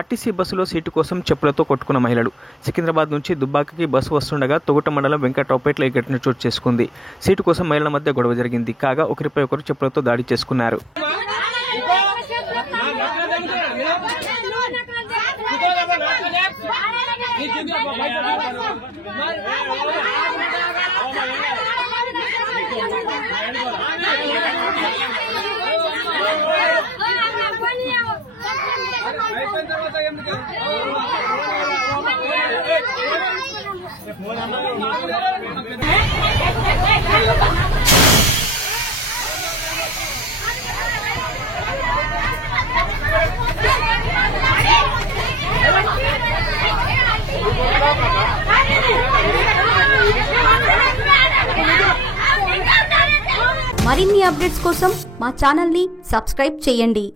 RTC బస్సులో seat కోసం చెప్పులతో కొట్టుకున్న మహిళలు. సికింద్రాబాద్ నుంచి దుబ్బాకకి బస్సు వస్తుండగా తొగుట మండలం వెంకట్రావుపేటలో ఈ ఘటన చోటు చేసుకుంది. సీటు కోసం మహిళల మధ్య గొడవ జరిగింది. కాగా ఒకరిపై ఒకరు చెప్పులతో దాడి చేసుకున్నారు. మరిన్ని అప్డేట్స్ కోసం మా ఛానల్ ని సబ్స్క్రైబ్ చేయండి.